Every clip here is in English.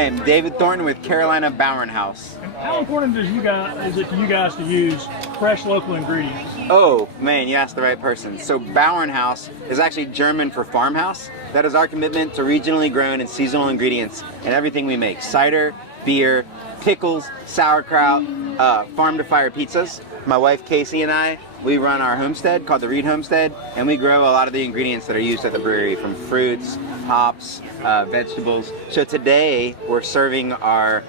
I am David Thornton with Carolina Bowen House. How important is it to you guys to use fresh local ingredients? Oh man, you asked the right person. So Bowen House is actually German for farmhouse. That is our commitment to regionally grown and seasonal ingredients in everything we make. Cider, beer, pickles, sauerkraut, farm-to-fire pizzas. My wife Casey and I, we run our homestead called the Reed Homestead, and we grow a lot of the ingredients that are used at the brewery, from fruits, hops, vegetables. So today we're serving our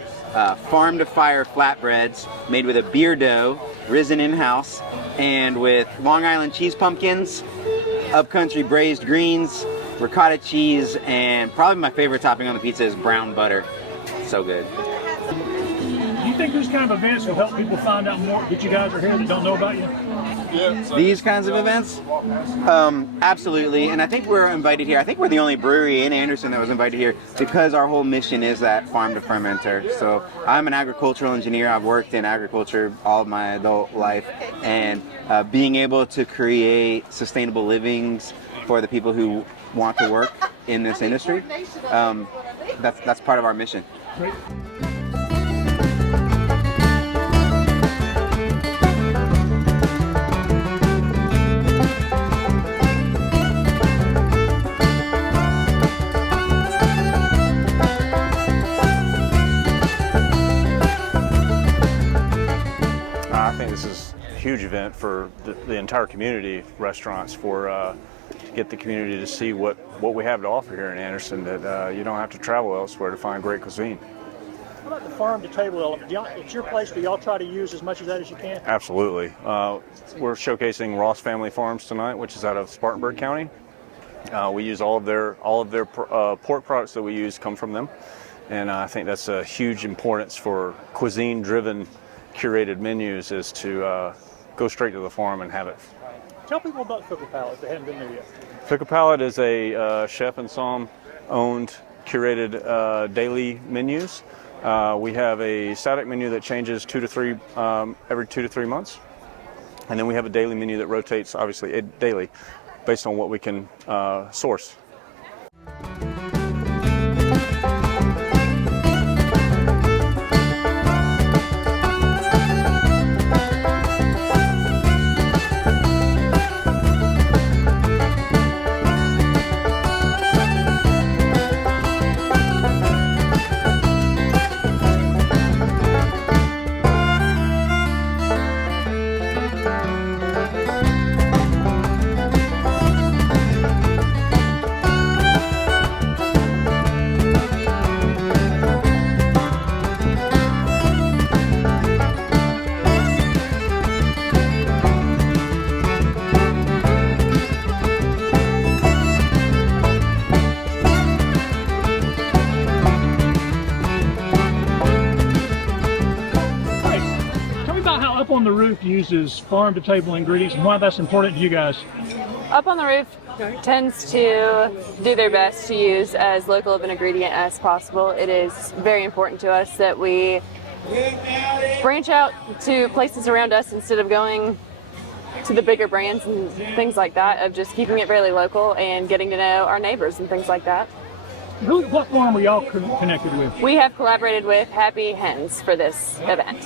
farm-to-fire flatbreads made with a beer dough, risen in-house, and with Long Island cheese pumpkins, upcountry braised greens, ricotta cheese, and probably my favorite topping on the pizza is brown butter. So good. Do you think these kind of events will help people find out more that you guys are here that don't know about you? These kinds of events? Absolutely, and I think we're invited here. I think we're the only brewery in Anderson that was invited here because our whole mission is that farm to fermenter. So I'm an agricultural engineer. I've worked in agriculture all of my adult life, and being able to create sustainable livings for the people who want to work in this industry, that's part of our mission. Great. I think this is a huge event for the entire community, restaurants, to get the community to see what we have to offer here in Anderson, that you don't have to travel elsewhere to find great cuisine. How about the farm to table element? It's your place, do y'all try to use as much of that as you can? Absolutely. We're showcasing Ross Family Farms tonight, which is out of Spartanburg County. We use all of their pork products that we use come from them, and I think that's a huge importance for cuisine-driven curated menus, is to go straight to the farm and have it. Tell people about Fickle Palate if they haven't been there yet. Fickle Palate is a Chef and Somm owned curated daily menus. We have a static menu that changes every 2 to 3 months, and then we have a daily menu that rotates, obviously daily, based on what we can source. On the Roof uses farm to table ingredients and why that's important to you guys. Up on the Roof tends to do their best to use as local of an ingredient as possible. It is very important to us that we branch out to places around us instead of going to the bigger brands and things like that, of just keeping it really local and getting to know our neighbors and things like that. What farm are y'all connected with? We have collaborated with Happy Hens for this event.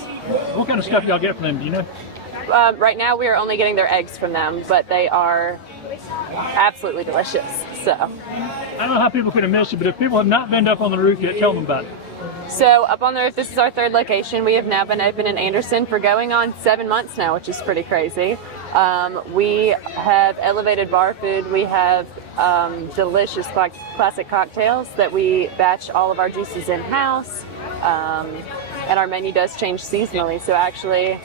What kind of stuff y'all get from them, do you know? Right now we are only getting their eggs from them, but they are absolutely delicious. So I don't know how people could have missed it, but if people have not been up on the roof yet, tell them about it. So Up on the Roof, this is our third location. We have now been open in Anderson for going on 7 months now, which is pretty crazy. We have elevated bar food. We have delicious classic cocktails that we batch all of our juices in-house. And our menu does change seasonally. So actually,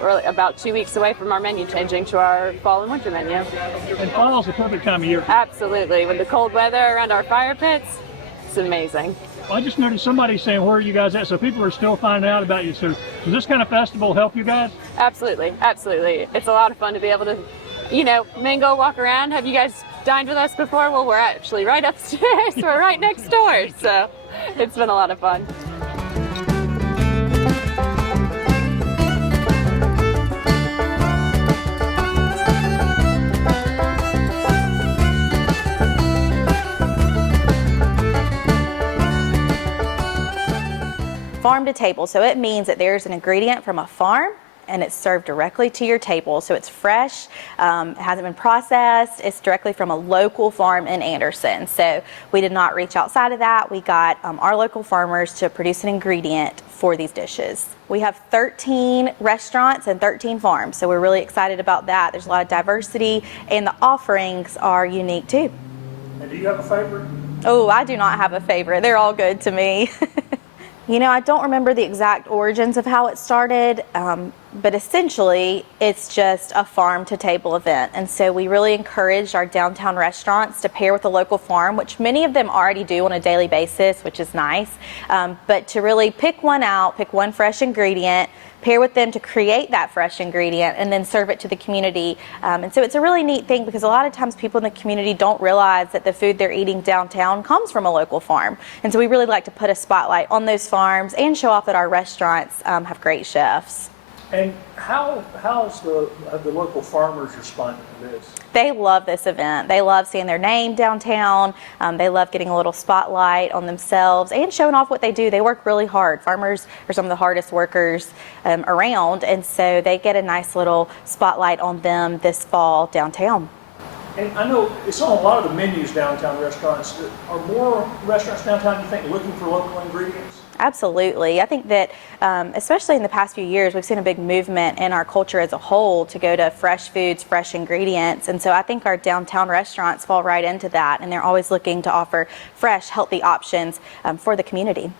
we're about 2 weeks away from our menu changing to our fall and winter menu. And fall is the perfect time of year. Absolutely. With the cold weather around our fire pits, it's amazing. I just noticed somebody saying, where are you guys at? So people are still finding out about you. So does this kind of festival help you guys? Absolutely, absolutely. It's a lot of fun to be able to, mingle, walk around. Have you guys dined with us before? Well, we're actually right upstairs. We're right next door. So it's been a lot of fun. farm to table. So it means that there's an ingredient from a farm and it's served directly to your table. So it's fresh, it hasn't been processed, it's directly from a local farm in Anderson. So we did not reach outside of that. We got our local farmers to produce an ingredient for these dishes. We have 13 restaurants and 13 farms, so we're really excited about that. There's a lot of diversity and the offerings are unique too. And do you have a favorite? Oh, I do not have a favorite. They're all good to me. You know, I don't remember the exact origins of how it started, but essentially it's just a farm to table event. And so we really encouraged our downtown restaurants to pair with a local farm, which many of them already do on a daily basis, which is nice. But to really pick one out, pick one fresh ingredient, pair with them to create that fresh ingredient and then serve it to the community. And so it's a really neat thing because a lot of times people in the community don't realize that the food they're eating downtown comes from a local farm. And so we really like to put a spotlight on those farms and show off that our restaurants have great chefs. And how's the local farmers responding to this? They love this event. They love seeing their name downtown. They love getting a little spotlight on themselves and showing off what they do. They work really hard. Farmers are some of the hardest workers around, and so they get a nice little spotlight on them this fall downtown. And I know it's on a lot of the menus downtown restaurants. Are more restaurants downtown, you think, looking for local ingredients? Absolutely. I think that especially in the past few years, we've seen a big movement in our culture as a whole to go to fresh foods, fresh ingredients. And so I think our downtown restaurants fall right into that. And they're always looking to offer fresh, healthy options for the community.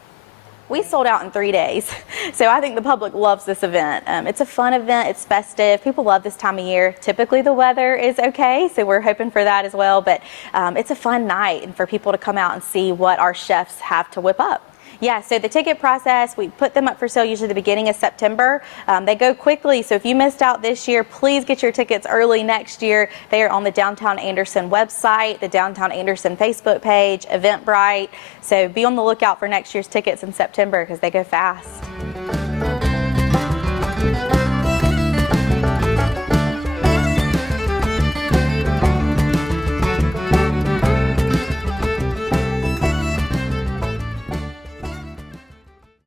We sold out in 3 days. So I think the public loves this event. It's a fun event. It's festive. People love this time of year. Typically the weather is okay, so we're hoping for that as well. But it's a fun night and for people to come out and see what our chefs have to whip up. Yeah, so the ticket process, we put them up for sale usually the beginning of September. They go quickly, so if you missed out this year, please get your tickets early next year. They are on the Downtown Anderson website, the Downtown Anderson Facebook page, Eventbrite. So be on the lookout for next year's tickets in September because they go fast.